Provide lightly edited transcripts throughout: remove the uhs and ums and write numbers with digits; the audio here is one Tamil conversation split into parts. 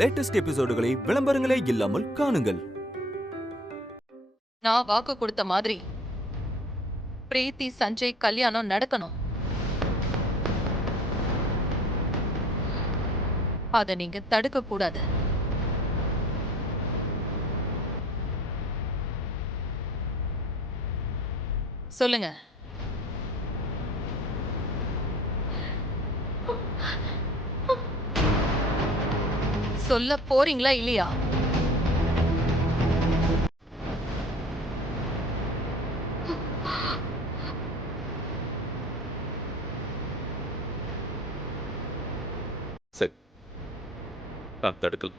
லேட்டஸ்ட் எபிசோடுகளை விளம்பரங்களே இல்லாமல் காணுங்கள். நான் வாக்கு கொடுத்த மாதிரி பிரீத்தி சஞ்சய் கல்யாணம் நடக்கணும். அதை நீங்க தடுக்க கூடாது. சொல்லுங்க. சொல்ல போறீங்களா இல்லையா? சரி, நான் தடுக்கல.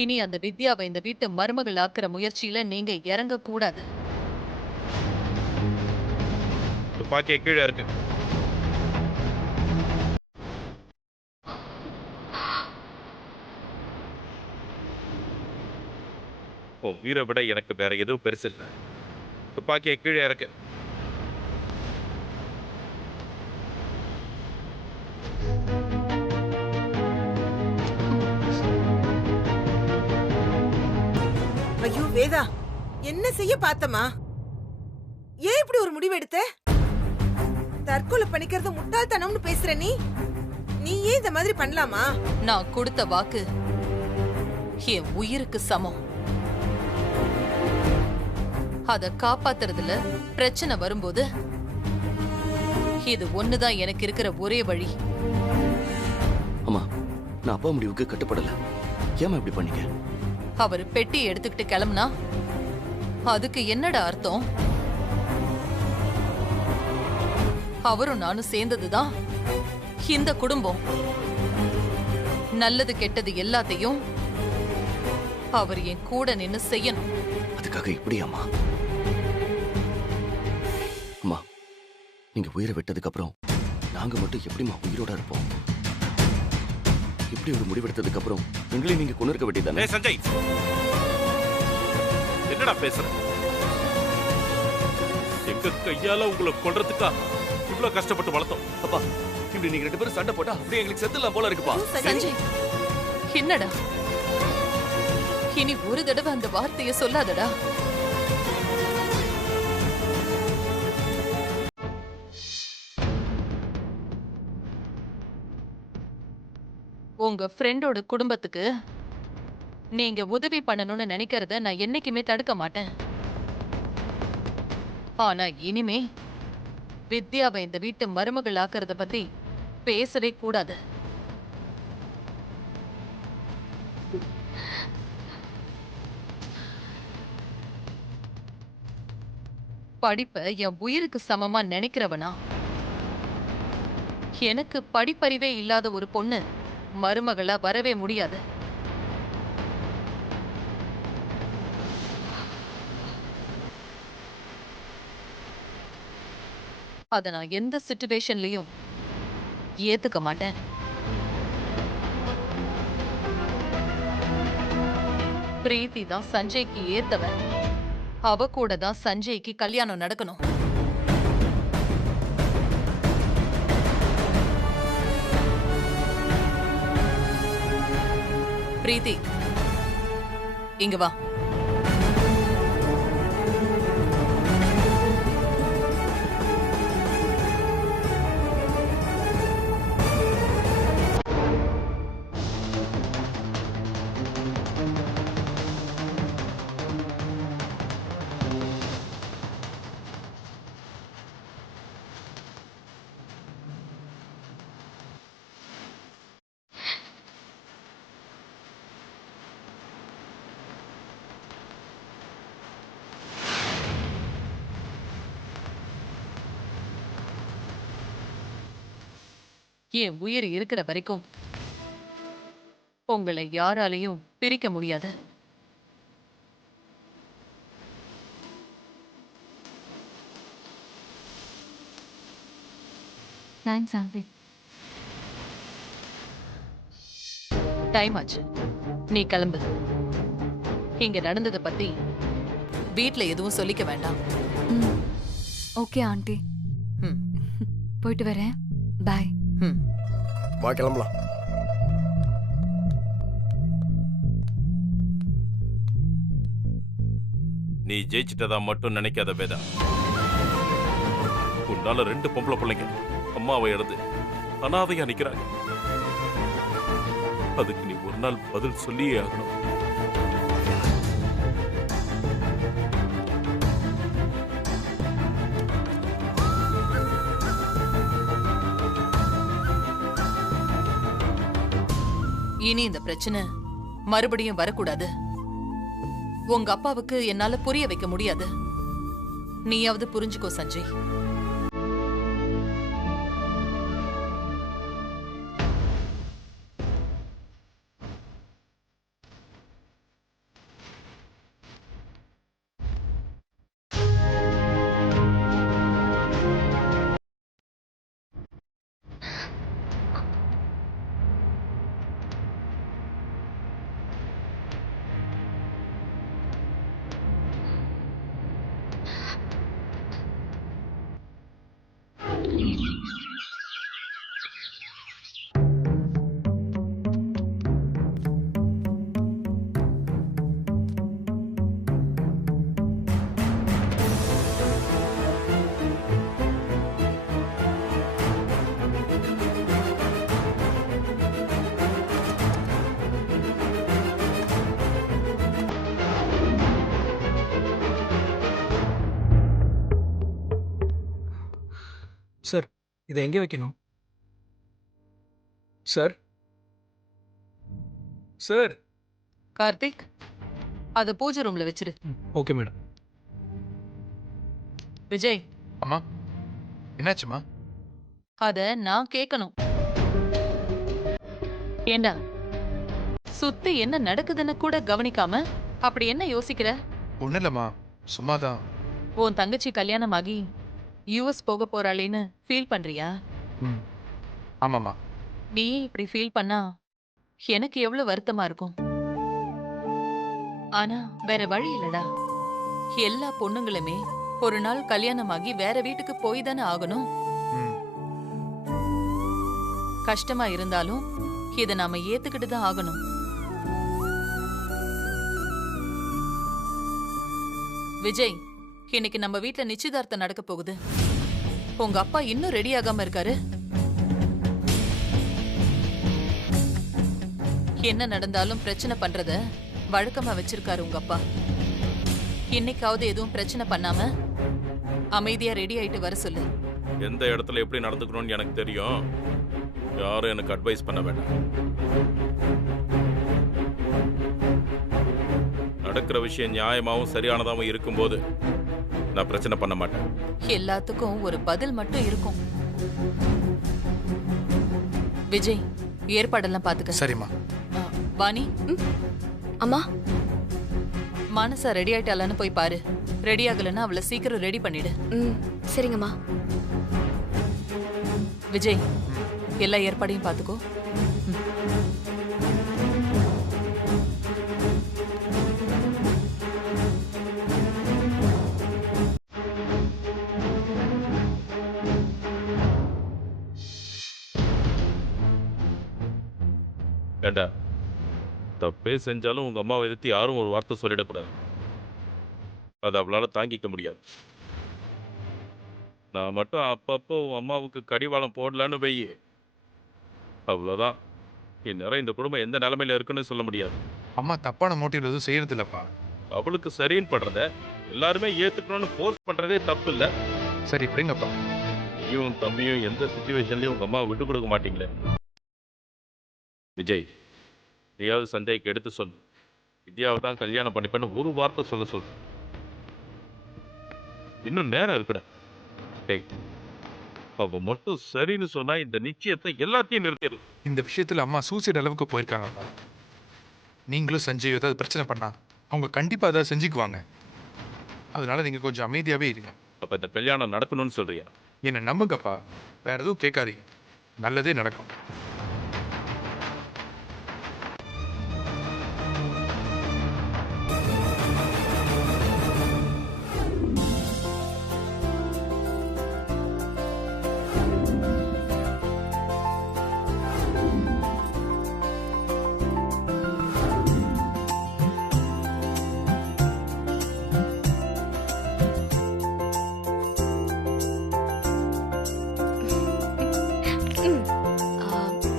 இனி அந்த வித்யாவை இந்த வீட்டு மருமகள் ஆக்குற முயற்சியில நீங்க இறங்க கூடாது. துப்பாக்கியை கீழே இருக்கு. ஓ, வீரை விட எனக்கு வேற எதுவும் பெருசு இல்லை. துப்பாக்கியை கீழே இருக்கு. ஐயோ வேதா, என்ன செய்ய பார்த்தமா? ஏன் இப்படி ஒரு முடிவு எடுத்த? தற்கொலை பண்ணிக்கிறது முட்டாள்தனம்னு பேசுற நீ ஏன் இந்த மாதிரி பண்ணலாமா? நான் கொடுத்த வாக்கு என் உயிருக்கு சமம். அத காப்பாத்துறதுல பிரச்சனை வரும்போது இது ஒண்ணுதான் எனக்கு இருக்கிற ஒரே வழி. அம்மா, நான் அப்பா முடிவுக்கு கட்டுப்படல. ஏமா இப்படி பண்ணீங்க? அவர் பெட்டி எடுத்துக்கிட்டு கிளம்புனா அதுக்கு என்னடா அர்த்தம்? அவரும் நானும் சேர்ந்ததுதான் இந்த குடும்பம். நல்லது கெட்டது எல்லாத்தையும் அவர் என் கூட நின்னு செய்யணும். அதுக்காக இப்படி அம்மா? அம்மா, நீங்க உயிரை விட்டதுக்கு அப்புறம் நாங்க மட்டும் எப்படிமா உயிரோட இருப்போம்? இப்படி ஒரு முடிவெடுத்ததுக்கு அப்புறம் எங்களையும் நீங்க கொண்டு இருக்க வேண்டியதானே? சஞ்சய், என்னடா பேசுற? எங்க கையால உங்களை கொல்றதுக்கா இவ்வளவு கஷ்டப்பட்டு வளர்த்தோம். அப்பா, இப்படி நீங்க 2 பேரும் சண்டை போட்டா அப்படியே எங்களுக்கு செத்துலாம் போல இருக்குப்பா. சஞ்சய், என்னடா இனி ஒரு தடவை அந்த வார்த்தையை சொல்லாதடா. உங்க ஃப்ரெண்டோட குடும்பத்துக்கு நீங்க உதவி பண்ணணும்னு நினைக்கிறத நான் என்னைக்குமே தடுக்க மாட்டேன். ஆனா இனிமே வித்யாவை இந்த வீட்டு மருமகள் ஆக்கிறத பத்தி பேசவே கூடாது. படிப்பை என் உயிருக்கு சமமா நினைக்கிறவனா? எனக்கு படிப்பறிவே இல்லாத ஒரு பொண்ணு மருமகளா வரவே முடியாது. அத நான் எந்த சிச்சுவேஷன்லயும் ஏத்துக்க மாட்டேன். பிரீத்தி தான் சஞ்சய்க்கு ஏத்தவன். அவ கூட தான் சஞ்சய்க்கு கல்யாணம் நடக்கணும். பிரீத்தி, இங்க வா. என் உயிர் இருக்கிற வரைக்கும் உங்களை யாராலையும் பிரிக்க முடியாது. டைம் ஆச்சு, நீ கிளம்பு. இங்க நடந்ததை பத்தி வீட்ல எதுவும் சொல்லிக்க வேண்டாம். ஓகே ஆண்டி, போயிட்டு வரேன். பாய். வா கிளம்பலாம். நீ ஜெயிச்சிட்டதா மட்டும் நினைக்காத வேதா. உன்னால 2 பொம்பளை பிள்ளைங்க அம்மாவை இழந்து அனாதையா நிக்கிறாங்க. அதுக்கு நீ ஒரு நாள் பதில் சொல்லியே ஆகணும். இனி இந்த பிரச்சனை மறுபடியும் வரக்கூடாது. உங்க அப்பாவுக்கு என்னால புரிய வைக்க முடியாது. நீயாவது புரிஞ்சுக்கோ சஞ்சய். சார், இதை எங்கே வைக்கணும் சார்? சார். கார்த்திக், அத பூஜை ரூம்ல வச்சிரு. Okay madam. விஜய், அம்மா என்னாச்சுமா? அத நான் கேட்கணும். ஏண்டா, சுத்தி என்ன நடக்குதுன்னு கூட கவனிக்காம அப்படி என்ன யோசிக்கிற? ஒன்றும் இல்லைம்மா, சும்மாதான். உன் தங்கச்சி கல்யாணமாகி யூஎஸ் போக போறாளேன்னு ஃபீல் பண்றியா? ம் ஆமாம்மா. நீ இப்படி ஃபீல் பண்ணா எனக்கு எவ்வளவு வருத்தமா இருக்கும். ஆனா வேற வழி இல்லடா. எல்லா பொண்ணுங்களுமே ஒரு நாள் கல்யாணமாகி வேற வீட்டுக்கு போய் தானே ஆகணும். ம் கஷ்டமா இருந்தாலும் இதை நாம ஏத்துக்கிட்டு தான் ஆகணும். விஜய், இன்னைக்கு நம்ம வீட்ல நிச்சயதார்த்தம் நடக்க போகுது. உங்க அப்பா இன்னும் ரெடி ஆகாம இருக்காரு. என்ன நடந்தாலும் பிரச்சனை பண்றத வழக்கமா வச்சிருக்காரு உங்க அப்பா. இன்னைக்காவது எதுவும் பிரச்சனை பண்ணாம அமைதியா ரெடி ஆயிட்டு வர சொல்லு. எந்த இடத்துல எப்படி நடந்துக்கணும்னு எனக்கு தெரியும். யாரும் எனக்கு அட்வைஸ் பண்ண வேண்டாம். நடக்கிற விஷயம் நியாயமாவும் சரியானதாவும் இருக்கும்போது நான் பிரச்சனை பண்ண மாட்டேன். எல்லாத்துக்கும் ஒரு பதில் மட்டும் இருக்கும். விஜய், ஏற்பாடெல்லாம் பாத்துக்க. சரிம்மா. வாணி, அம்மா, மானசா ரெடி ஆயிட்டாளான்னு போய் பாரு. ரெடி ஆகலன்னா அவளை சீக்கிரம் ரெடி பண்ணிடு. சரிங்கம்மா. விஜய், எல்லா ஏற்பாடையும் பாத்துக்கோ. ஏண்டா, தப்பே செஞ்சாலும் உங்க அம்மாவை எதிர்த்து யாரும் ஒரு வார்த்தை சொல்லிடக்கூடாது. அது அவளால தாங்கிக்க முடியாது. நான் மட்டும் அப்பப்போ உன் அம்மாவுக்கு கடிவாளம் போடலான்னு போய் அவ்வளோதான். இந்நேரம் இந்த குடும்பம் எந்த நிலைமையில இருக்குன்னு சொல்ல முடியாது. அம்மா தப்பான மோட்டிவ் எதுவும் செய்யறது இல்லப்பா. அவளுக்கு சரின்னு பண்றத எல்லாருமே ஏத்துக்கணும்னு ஃபோர்ஸ் பண்றதே தப்பு இல்லை. சரி இப்படிங்கப்பா. நீயும் தம்பியும் எந்த சுச்சுவேஷன்லயும் உங்க அம்மாவை விட்டு கொடுக்க மாட்டீங்களே. விஜய், நீயாவது சந்தேகக்கு எடுத்து சொல்லு. வித்யாவை தான் கல்யாணம் பண்ணிப்பேன்னு ஒரு வார்த்தை சொல்ல சொல்லு. இன்னும் நேரம் இருக்குடா. அவ மட்டும் சரின்னு சொன்னா இந்த நிச்சயத்தை எல்லாத்தையும் நிறுத்திடும். இந்த விஷயத்துல அம்மா சூசைட் அளவுக்கு போயிருக்காங்கப்பா. நீங்களும் சஞ்சய் ஏதாவது பிரச்சனை பண்ணா அவங்க கண்டிப்பா ஏதாவது செஞ்சுக்குவாங்க. அதனால நீங்க கொஞ்சம் அமைதியாவே இருங்க. அப்ப இந்த கல்யாணம் நடக்கணும்னு சொல்றியா? என்னை நம்புங்கப்பா, வேற எதுவும் கேட்காதீங்க. நல்லதே நடக்கும்.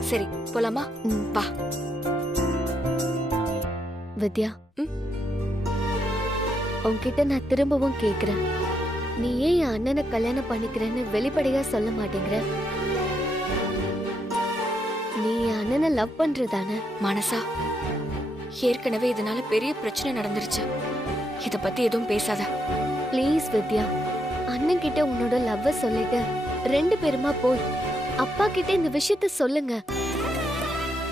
சரி போலாமா? வா. வித்யா, உன்கிட்ட நான் திரும்பவும் கேக்குறேன், நீ ஏன் என் அண்ணனை கல்யாணம் பண்ணிக்கிறேன்னு வெளிப்படையா சொல்ல மாட்டேங்கிற? நீ என் அண்ணனை லவ் பண்றதானே? மனசா, ஏற்கனவே இதனால பெரிய பிரச்சனை நடந்துருச்சு. இத பத்தி எதுவும் பேசாத. ப்ளீஸ் வித்யா, அண்ணன் கிட்ட உன்னோட லவ்வ சொல்லிட்டு 2 பேருமா போய் அப்பா கிட்ட இந்த விஷயத்த சொல்லுங்க.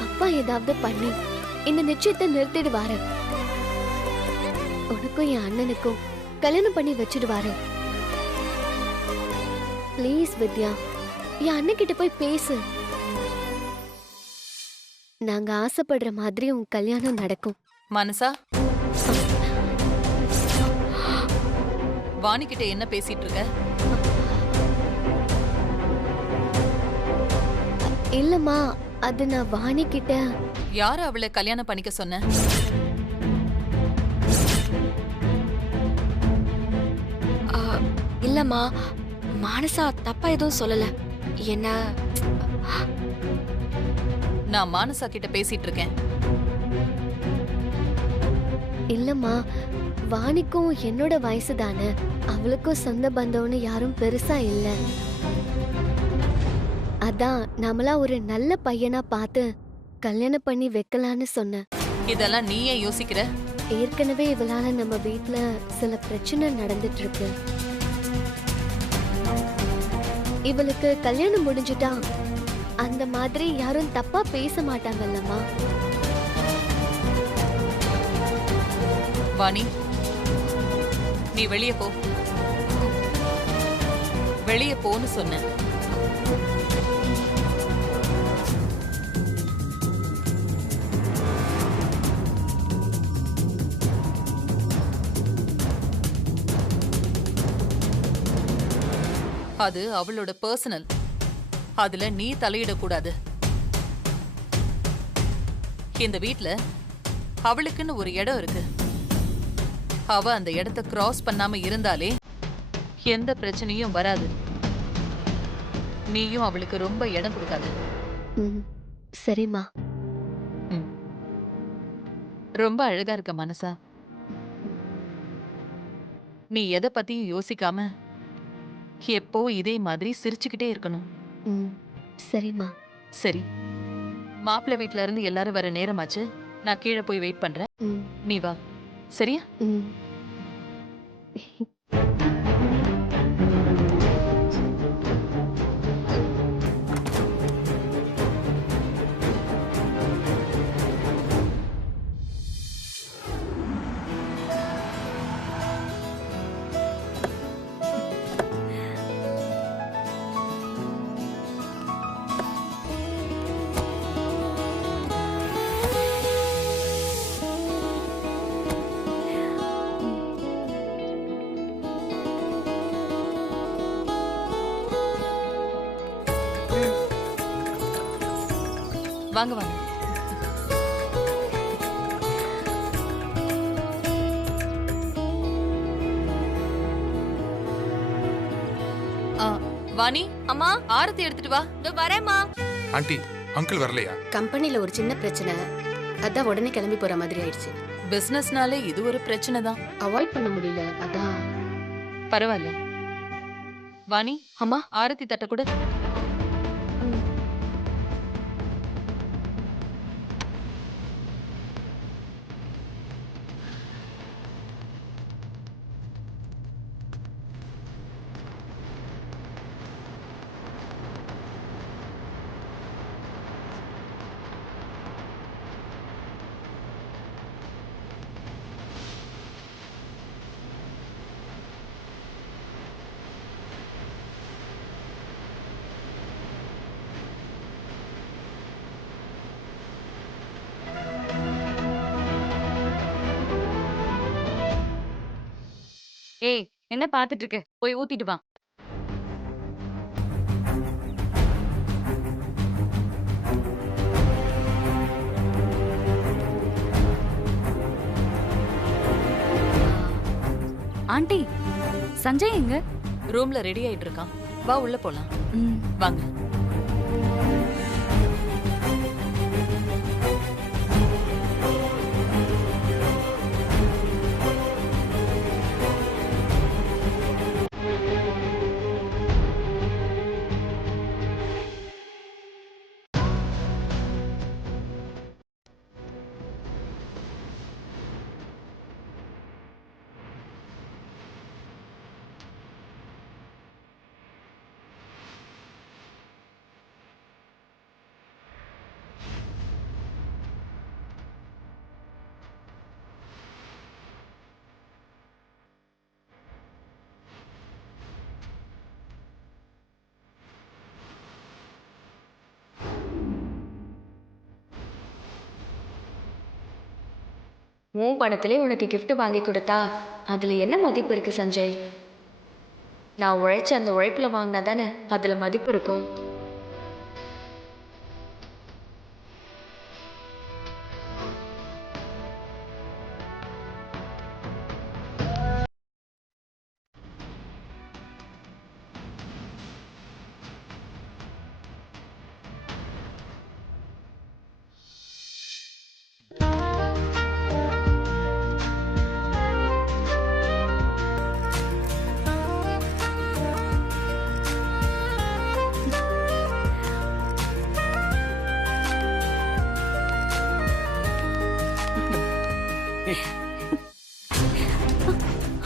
அப்பா ஏதாவது பண்ணி இந்த நிச்சயத்தை நிறுத்திடுவாரு. உனக்கும் என் அண்ணனுக்கும் கல்யாணம் பண்ணி வச்சிடுவாரு. ப்ளீஸ் வித்யா, என் அண்ணன் கிட்ட போய் பேசு. நாங்க ஆசைப்படுற மாதிரி உன் கல்யாணம் நடக்கும். மனசா, வாணி கிட்ட என்ன பேசிட்டு இருக்க? இல்லம்மா, அது நான் வாணி கிட்ட. யாரு அவளை கல்யாணம் பண்ணிக்க சொன்ன? இல்லம்மா, மானசா தப்பா எதுவும் சொல்லல. என்ன, நான் மானசா கிட்ட பேசிட்டு இருக்கேன். இல்லம்மா, வாணிக்கும் என்னோட வயசு தானே, அவளுக்கும் சொந்த பந்தம்னு யாரும் பெருசா இல்ல. அதான் நம்மளா ஒரு நல்ல பையனா பார்த்து கல்யாணம் பண்ணி வைக்கலான்னு சொன்னேன். இதெல்லாம் நீ ஏன் யோசிக்கிற? ஏற்கனவே இவளால நம்ம வீட்ல சில பிரச்சனை நடந்துட்டு இருக்கு. இவளுக்கு கல்யாணம் முடிஞ்சுட்டா அந்த மாதிரி யாரும் தப்பா பேச மாட்டாங்கல்லம்மா. வாணி, நீ வெளியே போ. வெளியே போன்னு சொன்ன. அது அவளோட பர்சனல். அதுல நீ தலையிடக்கூடாது. இந்த வீட்ல அவளுக்குன்னு ஒரு இடம் இருக்கு. அவ அந்த இடத்தை கிராஸ் பண்ணாம இருந்தாலே எந்த பிரச்சனையும் வராது. நீயும் அவளுக்கு ரொம்ப இடம் கொடுக்காது. சரிம்மா. ரொம்ப அழகா இருக்க மனசா. நீ எதை பத்தியும் யோசிக்காம எப்போ இதே மாதிரி சிரிச்சுக்கிட்டே இருக்கணும். சரிம்மா. சரி, மாப்பிள்ளை வீட்ல இருந்து எல்லாரும் வர நேரமாச்சு. நான் கீழே போய் வெயிட் பண்றேன். நீ வா, சரியா? வாங்க வாங்க. வாணி, அம்மா ஆரத்தி எடுத்துட்டு வா. இதோ வரேம்மா. ஆண்டி, அங்கிள் வரலையா? கம்பெனில ஒரு சின்ன பிரச்சனை, அதான் உடனே கிளம்பி போற மாதிரி ஆயிடுச்சு. பிசினஸ்னாலே இது ஒரு பிரச்சனை தான். அவாய்ட் பண்ண முடியல, அதான். பரவாயில்ல. வாணி, அம்மா ஆரத்தி தட்ட கூட. ஏய், என்ன பாத்துட்டு இருக்க? போய் ஊத்திட்டு வா. ஆண்டி, சஞ்சய் எங்க? ரூம்ல ரெடி ஆயிட்டு இருக்கான். வா உள்ள போலாம். வாங்க. உன் பணத்திலே உனக்கு gift வாங்கி கொடுத்தா அதுல என்ன மதிப்பு இருக்கு சஞ்சய்? நான் உழைச்ச அந்த உழைப்புல வாங்கினா தானே அதுல மதிப்பு இருக்கும்.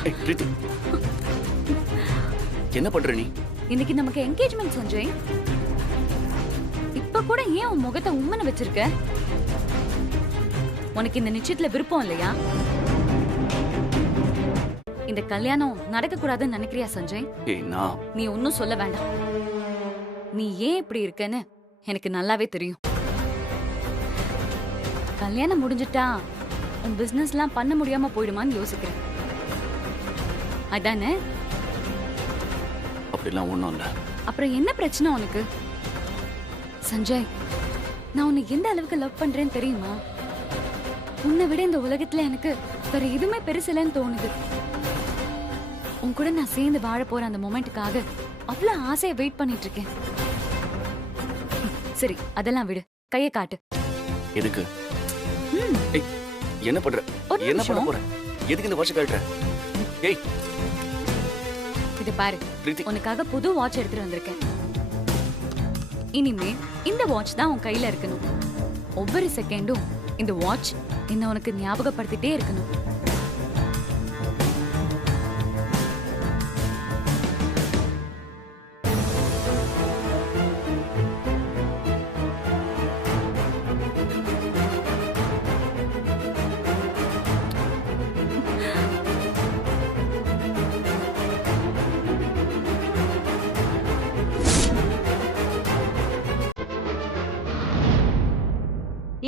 ஏய், பிரீத்தி. என்ன பண்ற நீ? இன்னைக்கு நமக்கு என்கேஜ்மெண்ட் சஞ்சய். இப்ப கூட ஏன் உன் முகத்தை உம்மன வச்சிருக்க? உனக்கு இந்த நிச்சயத்துல விருப்பம் இல்லையா? இந்த கல்யாணம் நடக்க கூடாதுன்னு நினைக்கிறியா சஞ்சய்? ஏய், நான் நீ ஒன்னும் சொல்ல வேண்டாம். நீ ஏன் இப்படி இருக்கன்னு எனக்கு நல்லாவே தெரியும். கல்யாணம் முடிஞ்சிட்டா உன் பிசினஸ்லாம் பண்ண முடியாம போயிடுமான்னு யோசிக்கிறேன். அதானே? அப்படிலாம் ஒண்ணும் இல்ல. அப்புறம் என்ன பிரச்சனை உனக்கு? சஞ்சய், நான் உன்னை எந்த அளவுக்கு லவ் பண்றேன்னு தெரியுமா? உன்னை விட இந்த உலகத்துல எனக்கு வேற எதுவுமே பெருசில்லைன்னு தோணுது. உன் கூட நான் சேர்ந்து வாழ போற அந்த மொமெண்ட்டுக்காக அவ்வளவு ஆசையை வெயிட் பண்ணிட்டு இருக்கேன். சரி, அதெல்லாம் விடு, கையை காட்டு. எதுக்கு? ஏய், என்ன பண்ற? ஒரு என்ன பண்ண நிமிஷம். போற? எதுக்கு இந்த வாட்ச் கழட்டுற? ஏய், இது பாரு, பிரீத்தி. உனக்காக புது வாட்ச் எடுத்துட்டு வந்திருக்கேன். இனிமே இந்த வாட்ச் தான் உன் கையில இருக்கணும். ஒவ்வொரு செகண்டும் இந்த வாட்ச் என்ன உனக்கு ஞாபகப்படுத்திட்டே இருக்கணும்.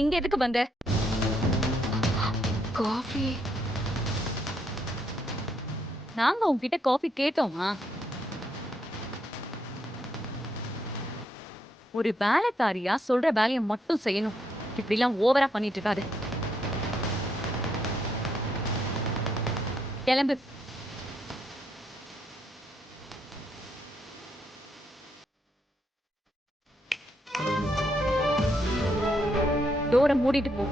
இங்க எதுக்கு வந்த? காஃபி. நாங்க உன்கிட்ட காஃபி கேட்டோமா? ஒரு வேலைக்காரியா சொல்ற வேலையை மட்டும் செய்யணும். இப்படி எல்லாம் ஓவரா பண்ணிட்டு இருக்காது. கிளம்பு. டோரை மூடிட்டு போ.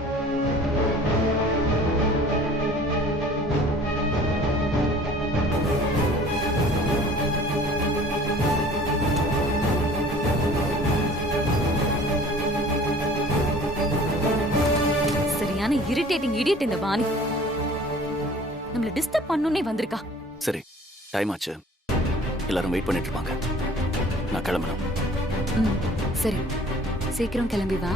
சரியான இரிட்டேட்டிங் இடியட் இந்த வாணி. நம்மள டிஸ்டர்ப் பண்ணனும்னே வந்திருக்கா. சரி, டைம் ஆச்சு. எல்லாரும் வெயிட் பண்ணிட்டு இருப்பாங்க. நான் கிளம்பணும். சரி, சீக்கிரம் கிளம்பி வா.